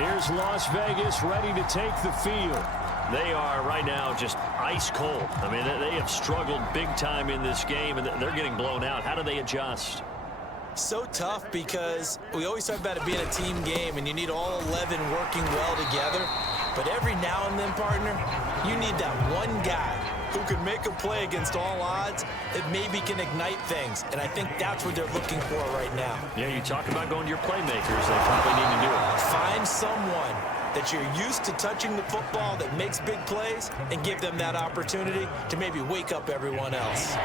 Here's Las Vegas ready to take the field. They are right now just ice cold. I mean, they have struggled big time in this game, and they're getting blown out. How do they adjust? So tough because we always talk about it being a team game and you need all 11 working well together. But every now and then, partner, you need that one guy who can make a play against all odds that maybe can ignite things. And I think that's what they're looking for right now. Yeah, you talk about going to your playmakers. They probably need to do it. Find someone that you're used to touching the football that makes big plays and give them that opportunity to maybe wake up everyone else.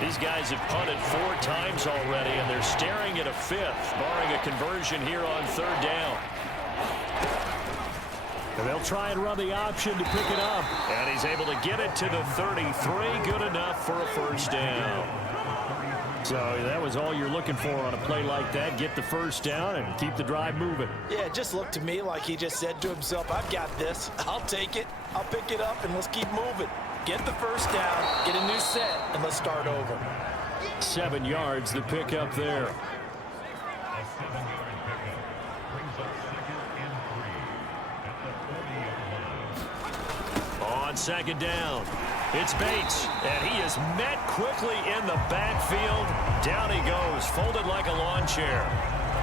These guys have punted 4 times already, and they're staring at a 5th, barring a conversion here on 3rd down. And they'll try and run the option to pick it up. And he's able to get it to the 33. Good enough for a first down. So that was all you're looking for on a play like that. Get the first down and keep the drive moving. Yeah, it just looked to me like he just said to himself, I've got this. I'll take it. I'll pick it up, and let's keep moving. Get the first down, get a new set, and let's start over. 7 yards, the pickup there. On 2nd down, it's Bates, and he is met quickly in the backfield. Down he goes, folded like a lawn chair.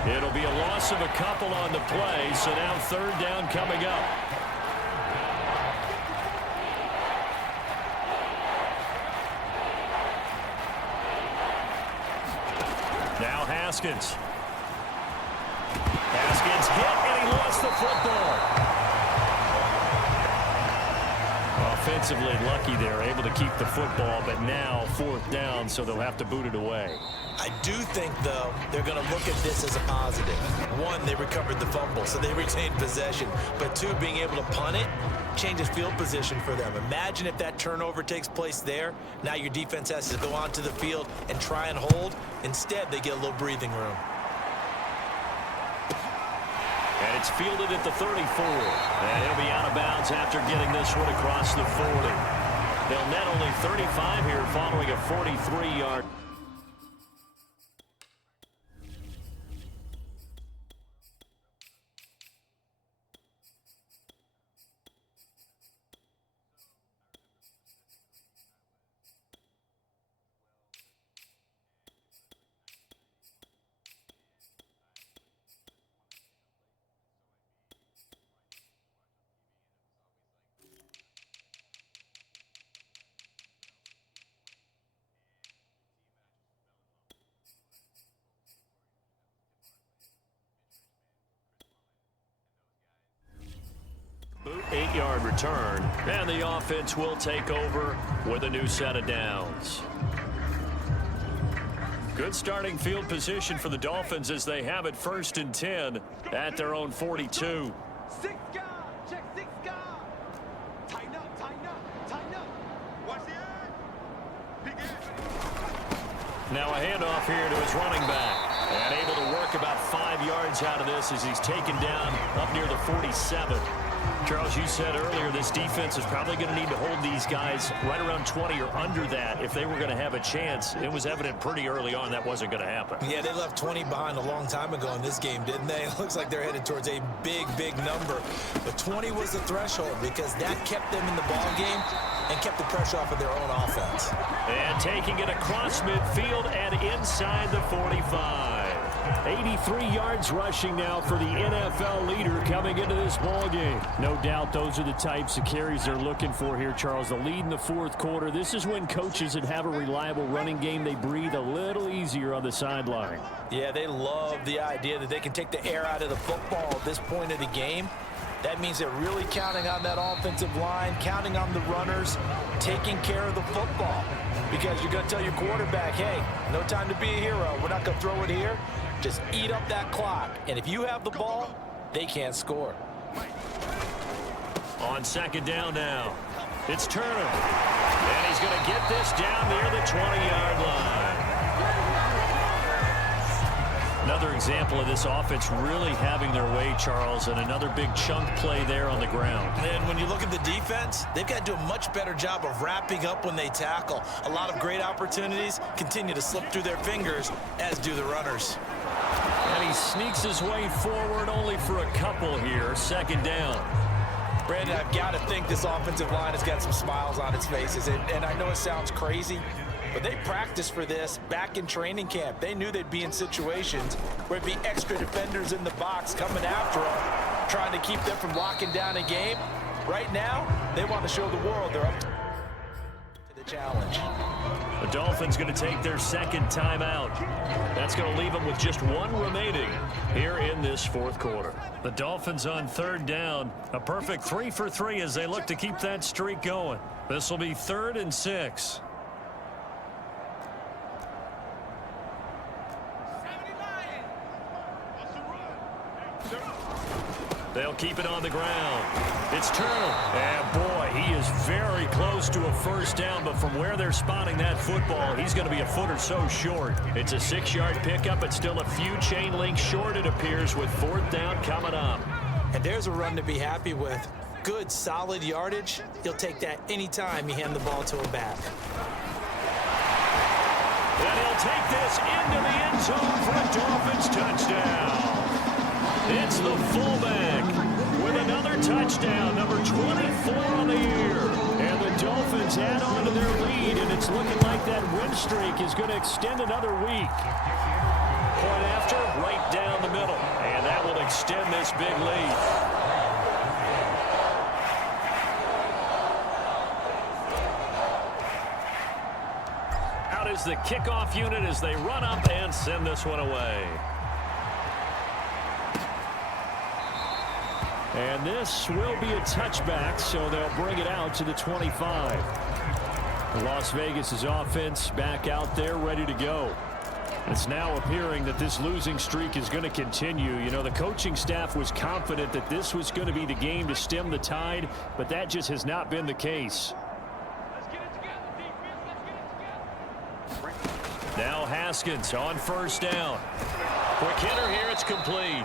It'll be a loss of a couple on the play, so now 3rd down coming up. Now Haskins. Haskins hit, and he lost the football. Offensively lucky there, able to keep the football, but now 4th down, so they'll have to boot it away. I do think, though, they're going to look at this as a positive. 1, they recovered the fumble, so they retained possession. But 2, being able to punt it changes field position for them. Imagine if that turnover takes place there. Now your defense has to go onto the field and try and hold. Instead, they get a little breathing room. And it's fielded at the 34. And he'll be out of bounds after getting this one across the 40. They'll net only 35 here following a 43-yard. Boot 8-yard return, and the offense will take over with a new set of downs. Good starting field position for the Dolphins as they have it 1st and 10 at their own 42. 6 guard, check 6 guard. Tighten up, tighten up, tighten up. Watch the end. Begin. Now a handoff here to his running back. And able to work about 5 yards out of this as he's taken down up near the 47. Charles, you said earlier this defense is probably going to need to hold these guys right around 20 or under that if they were going to have a chance. It was evident pretty early on that wasn't going to happen. Yeah, they left 20 behind a long time ago in this game, didn't they? It looks like they're headed towards a big, big number. But 20 was the threshold because that kept them in the ball game and kept the pressure off of their own offense. And taking it across midfield and inside the 45. 83 yards rushing now for the NFL leader coming into this ball game. No doubt those are the types of carries they're looking for here, Charles. The lead in the fourth quarter. This is when coaches that have a reliable running game, they breathe a little easier on the sideline. Yeah, they love the idea that they can take the air out of the football at this point of the game. That means they're really counting on that offensive line, counting on the runners, taking care of the football. Because you're going to tell your quarterback, hey, no time to be a hero. We're not going to throw it here. Just eat up that clock. And if you have the ball, they can't score. On second down now, it's Turner. And he's going to get this down near the 20-yard line. Another example of this offense really having their way, Charles, and another big chunk play there on the ground. And when you look at the defense, they've got to do a much better job of wrapping up when they tackle. A lot of great opportunities continue to slip through their fingers, as do the runners. And he sneaks his way forward only for a couple here. Second down. Brandon, I've got to think this offensive line has got some smiles on its faces. And I know it sounds crazy, but they practiced for this back in training camp. They knew they'd be in situations where it'd be extra defenders in the box coming after them, trying to keep them from locking down a game. Right now, they want to show the world they're up to the challenge. The Dolphins going to take their second timeout. That's going to leave them with just one remaining here in this fourth quarter. The Dolphins on third down. A perfect 3 for 3 as they look to keep that streak going. This will be 3rd and 6. They'll keep it on the ground. It's Turner. And boy, he is very close to a first down, but from where they're spotting that football, he's going to be a foot or so short. It's a 6-yard pickup, but still a few chain links short, it appears, with 4th down coming up. And there's a run to be happy with. Good, solid yardage. He'll take that anytime you hand the ball to him back. And he'll take this into the end zone for a Dolphins touchdown. It's the fullback with another touchdown, number 24 on the year. And the Dolphins add on to their lead, and it's looking like that win streak is going to extend another week. Point after, right down the middle. And that will extend this big lead. Out is the kickoff unit as they run up and send this one away. And this will be a touchback, so they'll bring it out to the 25. Las Vegas' offense back out there ready to go. It's now appearing that this losing streak is going to continue. You know, the coaching staff was confident that this was going to be the game to stem the tide, but that just has not been the case. Now Haskins on first down. Quick hitter here, it's complete.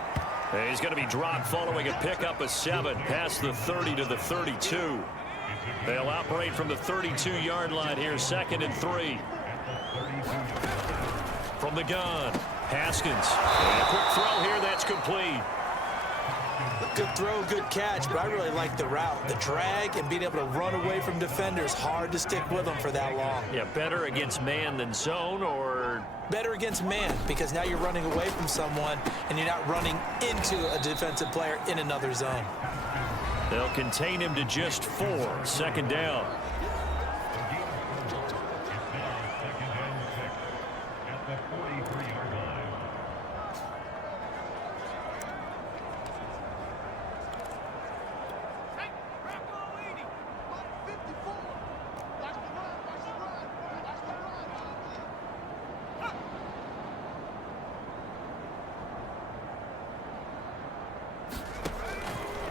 And he's going to be dropped following a pickup of 7 past the 30 to the 32. They'll operate from the 32-yard line here, 2nd and 3. From the gun, Haskins. And a quick throw here, that's complete. Good throw, good catch, but I really like the route. The drag and being able to run away from defenders, hard to stick with them for that long. Yeah, better against man than zone, or? Better against man, because now you're running away from someone and you're not running into a defensive player in another zone. They'll contain him to just 4. 2nd down.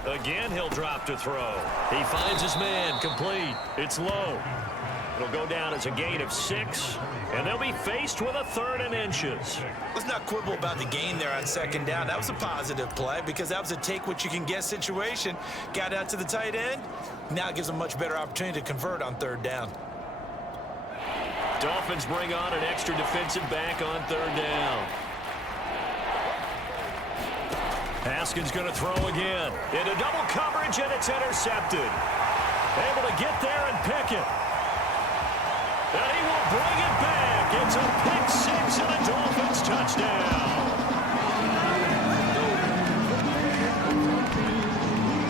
Again, he'll drop to throw. He finds his man, complete. It's low. It'll go down as a gain of 6, and they'll be faced with a 3rd and inches. Let's not quibble about the gain there on 2nd down. That was a positive play because that was a take-what-you-can-get situation. Got out to the tight end. Now it gives them a much better opportunity to convert on 3rd down. Dolphins bring on an extra defensive back on 3rd down. Haskins going to throw again. Into double coverage, and it's intercepted. Able to get there and pick it. And he will bring it back. It's a pick 6 and a Dolphins touchdown.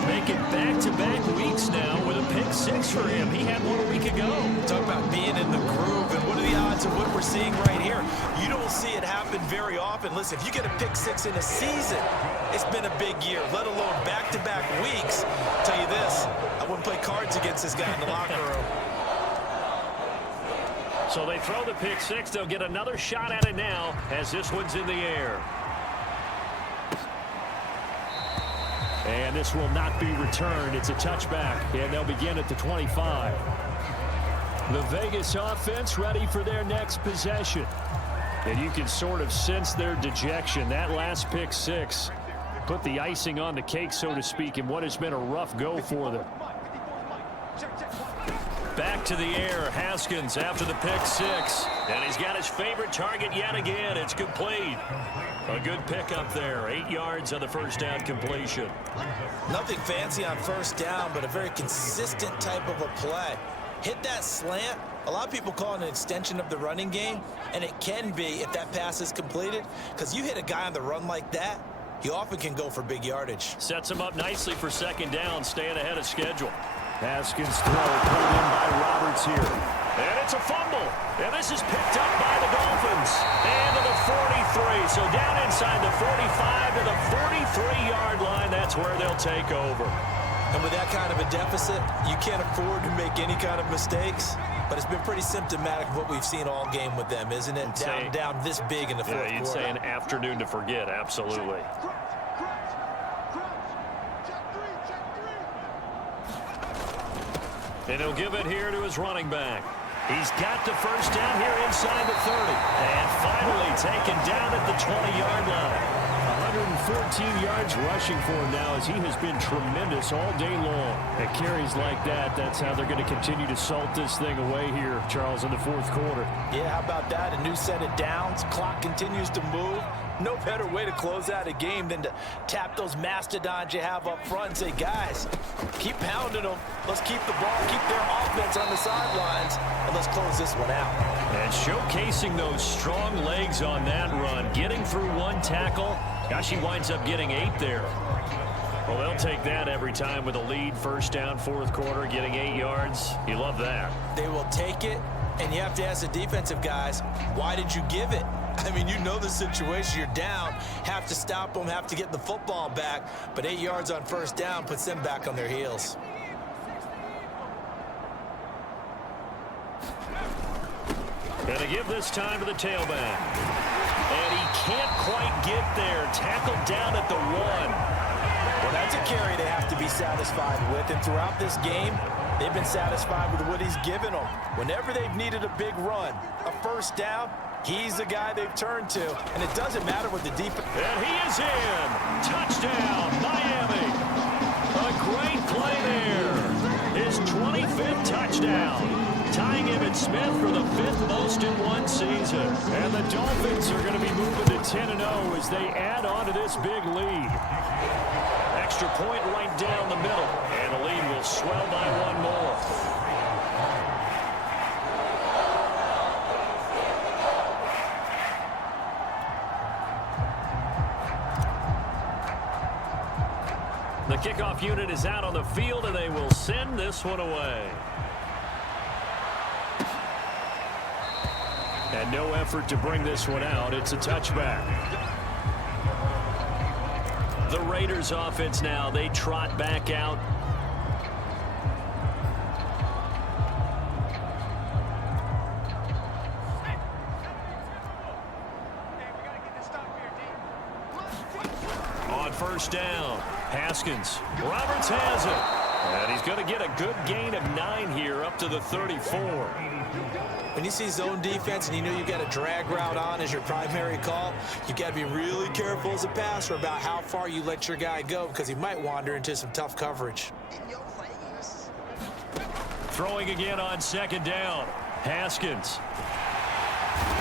Making back-to-back weeks now with a pick 6 for him. He had one a week ago. Talk about being in the groove, and what are the odds of what we're seeing right here? You don't see it happen very often. Listen, if you get a pick 6 in a season, it's been a big year, let alone back-to-back weeks. I'll tell you this, I wouldn't play cards against this guy in the locker room. So they throw the pick 6. They'll get another shot at it now as this one's in the air. And this will not be returned. It's a touchback, and they'll begin at the 25. The Vegas offense ready for their next possession. And you can sort of sense their dejection. That last pick 6 put the icing on the cake, so to speak, in what has been a rough go for them. Back to the air, Haskins after the pick 6. And he's got his favorite target yet again. It's complete. A good pickup there. 8 yards on the first down completion. Nothing fancy on 1st down, but a very consistent type of a play. Hit that slant. A lot of people call it an extension of the running game, and it can be if that pass is completed, because you hit a guy on the run like that, he often can go for big yardage. Sets him up nicely for 2nd down, staying ahead of schedule. Haskins throw pulled in by Roberts here. And it's a fumble. And this is picked up by the Dolphins. And to the 43. So down inside the 45 to the 43-yard line. That's where they'll take over. And with that kind of a deficit, you can't afford to make any kind of mistakes. But it's been pretty symptomatic of what we've seen all game with them, isn't it? Down this big in the fourth quarter. You'd say an afternoon to forget, absolutely. And he'll give it here to his running back. He's got the first down here inside the 30. And finally taken down at the 20-yard line. 114 yards rushing for him now as he has been tremendous all day long. At carries like that, that's how they're going to continue to salt this thing away here, Charles, in the fourth quarter. Yeah, how about that? A new set of downs. Clock continues to move. No better way to close out a game than to tap those mastodons you have up front and say, guys, keep pounding them. Let's keep the ball, keep their offense on the sidelines, and let's close this one out. And showcasing those strong legs on that run, getting through one tackle. Gosh, he winds up getting 8 there. Well, they'll take that every time with a lead. First down, fourth quarter, getting 8 yards. You love that. They will take it, and you have to ask the defensive guys, why did you give it? I mean, you know the situation. You're down, have to stop them, have to get the football back. But 8 yards on first down puts them back on their heels. Gonna give this time to the tailback. And he can't quite get there. Tackled down at the 1. Well, that's a carry they have to be satisfied with. And throughout this game, they've been satisfied with what he's given them. Whenever they've needed a big run, a first down, he's the guy they've turned to. And it doesn't matter what the defense... And he is in. Touchdown, Miami. A great play there. His 25th touchdown. Tying Emmitt Smith for the 5th most in one season. And the Dolphins are going to be moving to 10-0 as they add on to this big lead. Extra point right down the middle. And the lead will swell by 1 more. The kickoff unit is out on the field, and they will send this one away. And no effort to bring this one out. It's a touchback. The Raiders offense now, they trot back out. On first down, Haskins. Roberts has it. And he's going to get a good gain of 9 here, up up to the 34. When you see zone defense and you know you got a drag route on as your primary call, you got to be really careful as a passer about how far you let your guy go because he might wander into some tough coverage. Throwing again on second down. Haskins.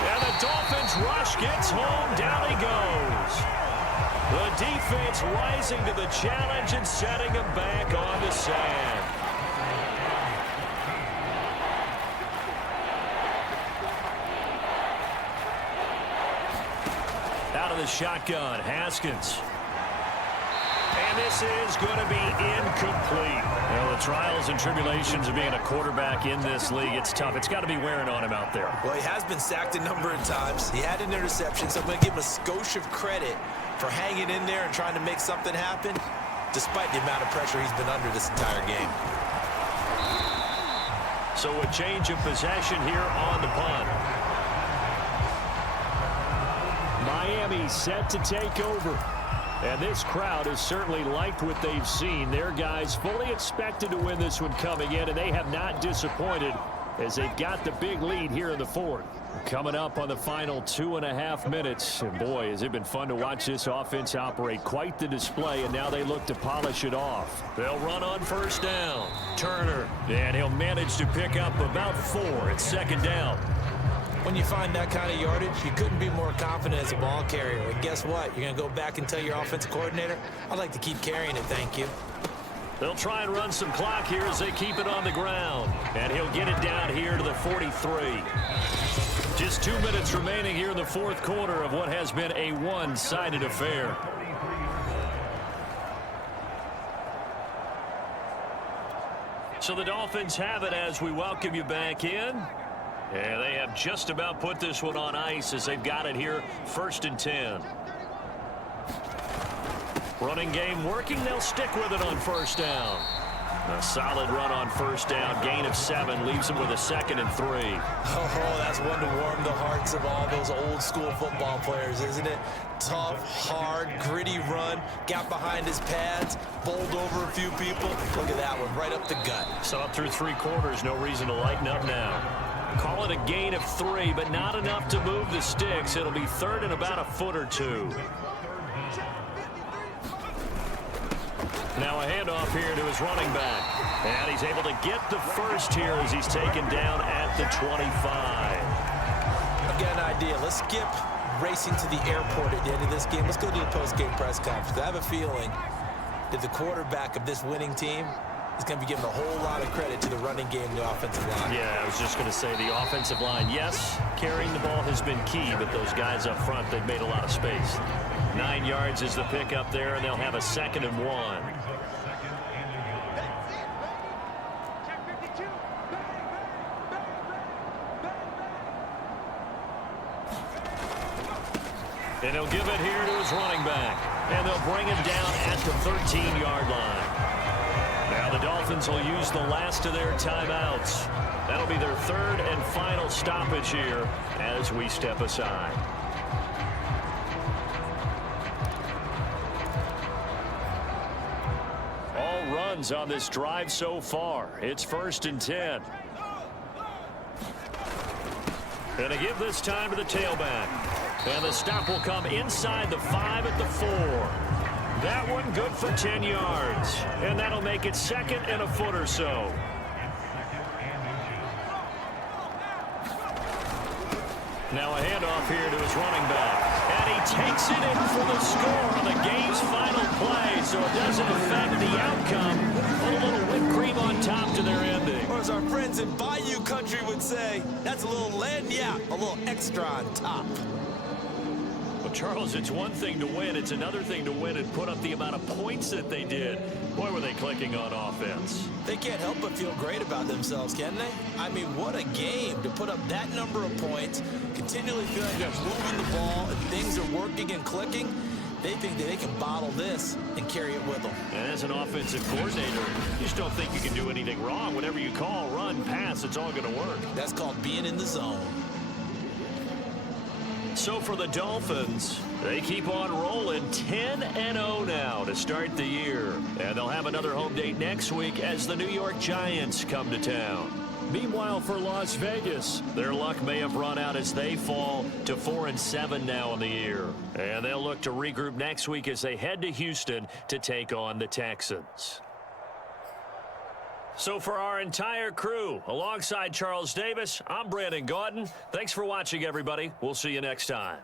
And the Dolphins rush gets home. Down he goes. The defense rising to the challenge and setting him back on the sand. Out of the shotgun, Haskins. And this is going to be incomplete. Well, the trials and tribulations of being a quarterback in this league, it's tough. It's got to be wearing on him out there. Well, he has been sacked a number of times. He had an interception, so I'm going to give him a skosh of credit for hanging in there and trying to make something happen, despite the amount of pressure he's been under this entire game. So a change of possession here on the punt. Miami set to take over. And this crowd has certainly liked what they've seen. Their guys fully expected to win this one coming in, and they have not disappointed as they've got the big lead here in the fourth. Coming up on the final 2.5 minutes. And boy, has it been fun to watch this offense operate. Quite the display, and now they look to polish it off. They'll run on first down. Turner, and he'll manage to pick up about 4 at second down. When you find that kind of yardage, you couldn't be more confident as a ball carrier. And guess what? You're going to go back and tell your offensive coordinator, I'd like to keep carrying it, thank you. They'll try and run some clock here as they keep it on the ground. And he'll get it down here to the 43. Just 2 minutes remaining here in the fourth quarter of what has been a one-sided affair. So the Dolphins have it as we welcome you back in. And they have just about put this one on ice as they've got it here, 1st and 10. Running game working. They'll stick with it on first down. A solid run on first down. Gain of 7 leaves them with a 2nd and 3. Oh, that's one to warm the hearts of all those old school football players, isn't it? Tough, hard, gritty run. Got behind his pads, bowled over a few people. Look at that one, right up the gut. So up through 3 quarters, no reason to lighten up now. Call it a gain of 3, but not enough to move the sticks. It'll be 3rd and about a foot or 2. Now a handoff here to his running back. And he's able to get the first here as he's taken down at the 25. I've got an idea. Let's skip racing to the airport at the end of this game. Let's go do the post-game press conference. I have a feeling that the quarterback of this winning team is going to be given a whole lot of credit to the running game and the offensive line. Yeah, I was just going to say the offensive line, yes, carrying the ball has been key, but those guys up front, they've made a lot of space. 9 yards is the pickup there, and they'll have a 2nd and 1. And he'll give it here to his running back. And they'll bring him down at the 13-yard line. Now the Dolphins will use the last of their timeouts. That'll be their 3rd and final stoppage here as we step aside. All runs on this drive so far. It's 1st and 10. And to give this time to the tailback. And the stop will come inside the 5 at the 4. That one good for 10 yards. And that'll make it 2nd and a foot or so. Now a handoff here to his running back. And he takes it in for the score on the game's final play. So it doesn't affect the outcome. Put a little whipped cream on top to their ending. Or as our friends in Bayou Country would say, that's a little lagniappe, a little extra on top. Charles, it's one thing to win. It's another thing to win and put up the amount of points that they did. Boy, were they clicking on offense. They can't help but feel great about themselves, can they? I mean, what a game to put up that number of points, continually feeling they're moving the ball, and things are working and clicking. They think that they can bottle this and carry it with them. And as an offensive coordinator, you just don't think you can do anything wrong. Whatever you call, run, pass, it's all going to work. That's called being in the zone. So for the Dolphins, they keep on rolling 10-0 now to start the year. And they'll have another home date next week as the New York Giants come to town. Meanwhile, for Las Vegas, their luck may have run out as they fall to 4-7 now in the year. And they'll look to regroup next week as they head to Houston to take on the Texans. So for our entire crew, alongside Charles Davis, I'm Brandon Gaudin. Thanks for watching, everybody. We'll see you next time.